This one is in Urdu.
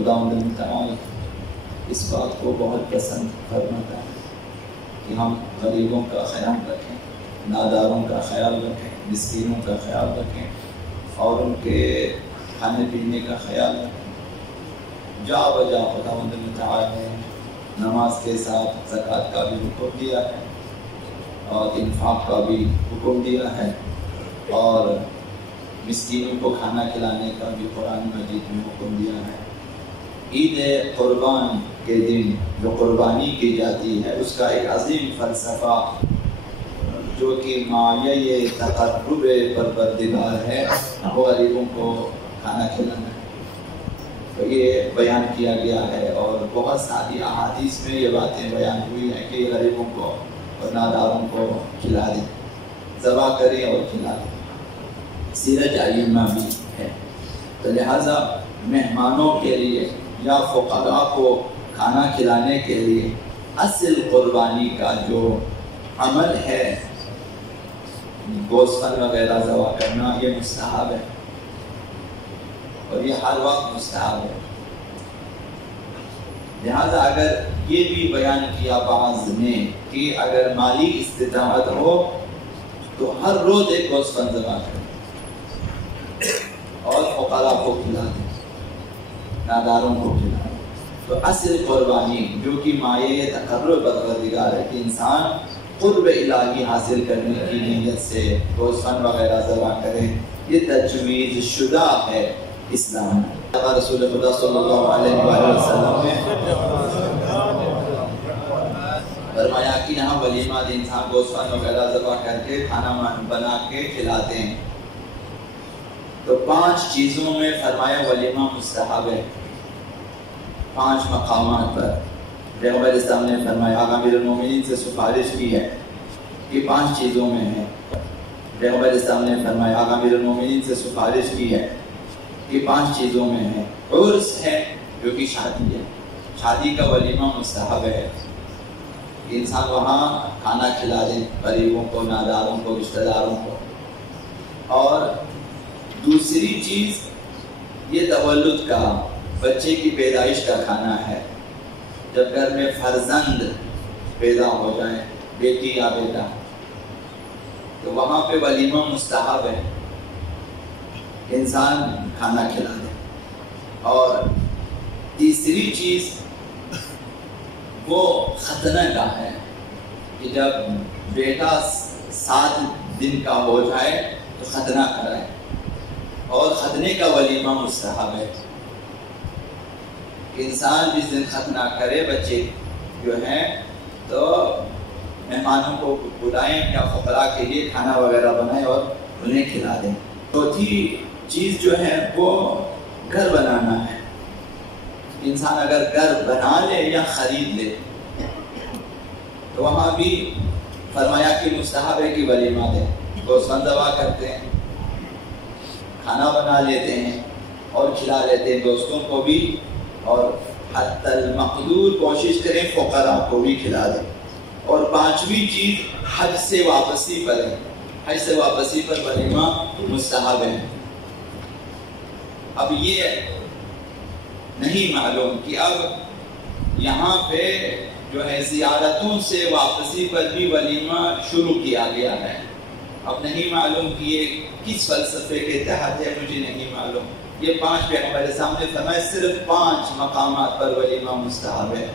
خداوند تعالی اس بات کو بہت پسند فرماتا ہے کہ ہم غریبوں کا خیال رکھیں، ناداروں کا خیال رکھیں، مسکینوں کا خیال رکھیں اور ان کے کھانے پینے کا خیال رکھیں۔ جا بجا خداوند تعالی نے نماز کے ساتھ زکوٰۃ کا بھی حکم دیا ہے اور انفاق کا بھی حکم دیا ہے اور مسکینوں کو کھانا کھلانے کا بھی قرآن مجید میں حکم دیا ہے۔ عید قربان کے دن جو قربانی کی جاتی ہے اس کا ایک عظیم فلسفہ جو کہ مایہ تقرب پروردگار ہے وہ غریبوں کو کھانا کھلانا ہے، تو یہ بیان کیا گیا ہے اور بہت ساری احادیث میں یہ باتیں بیان ہوئی ہیں کہ غریبوں کو اور ناداروں کو کھلا دیں، ذبح کریں اور کھلا دیں۔ سیرت عیمہ بھی ہے، تو لہٰذا مہمانوں کے لیے یا فقراء کو کھانا کھلانے کے لیے اصل قربانی کا جو عمل ہے گوشت وغیرہ ذبح کرنا یہ مستحب ہے اور یہ ہر وقت مستحب ہے۔ لہذا اگر یہ بھی بیان کیا بعض نے کہ اگر مالی استطاعت ہو تو ہر روز ایک گوشت ذبح کریں اور فقراء کو کھلا دیں، ناداروں کو کھلا دیں، تو اصل قربانی جو کہ مایہ تقرب پروردگار ہے کہ انسان قرب الہی حاصل کرنے کی نیت سے گوشت وغیرہ ذبح کرے، یہ تجویز شدہ ہے اسلام میں۔ رسول خدا صلی اللہ علیہ وآلہ وسلم نے فرمایا کہ یہاں ولیمہ دن انسان گوشت وغیرہ ذبح کر کے کھانا بنا کے کھلاتے ہیں، تو 5 چیزوں میں فرمایا ولیمہ مستحب ہے۔ 5 مقامات پر پیغمبر اسلام نے فرمایا، آقا امیر المومنین سے سفارش کی ہے کہ 5 چیزوں میں ہے۔ پیغمبر اسلام نے فرمایا، آقا امیر المومنین سے سفارش کی ہے کہ 5 چیزوں میں ہے۔ عرس ہے جو کہ شادی ہے، شادی کا ولیمہ مستحب ہے، انسان وہاں کھانا کھلا دے غریبوں کو، ناداروں کو، رشتہ داروں کو۔ اور دوسری چیز یہ تولد کا، بچے کی پیدائش کا کھانا ہے، جب گھر میں فرزند پیدا ہو جائے، بیٹی یا بیٹا، تو وہاں پہ ولیمہ مستحب ہے، انسان کھانا کھلا دے۔ اور تیسری چیز وہ ختنہ کا ہے کہ جب بیٹا 7 دن کا ہو جائے تو ختنہ کرائے، اور ختنے کا ولیمہ مستحب ہے کہ انسان جس دن ختنہ کرے بچے جو ہیں تو مہمانوں کو بلائیں یا فقراء کے لیے کھانا وغیرہ بنائیں اور انہیں کھلا دیں۔ چوتھی چیز جو ہے وہ گھر بنانا ہے، انسان اگر گھر بنا لے یا خرید لے تو وہاں بھی فرمایا کہ مستحب ہے کہ ولیمہ دیں، گوشت ذبح کرتے ہیں، کھانا بنا لیتے ہیں اور کھلا لیتے ہیں دوستوں کو بھی، اور حتی المقدور کوشش کریں فقراء کو بھی کھلا دیں۔ اور 5ویں چیز حج سے واپسی پر ہے، حج سے واپسی پر ولیمہ مستحب ہے۔ اب یہ نہیں معلوم کہ اب یہاں پہ جو ہے زیارتوں سے واپسی پر بھی ولیمہ شروع کیا گیا ہے، اب نہیں معلوم کہ یہ کس فلسفے کے تحت ہے، مجھے نہیں معلوم۔ یہ 5 پیغمبر اسلام نے فرمایا صرف 5 مقامات پر ولیمہ مستحب ہے۔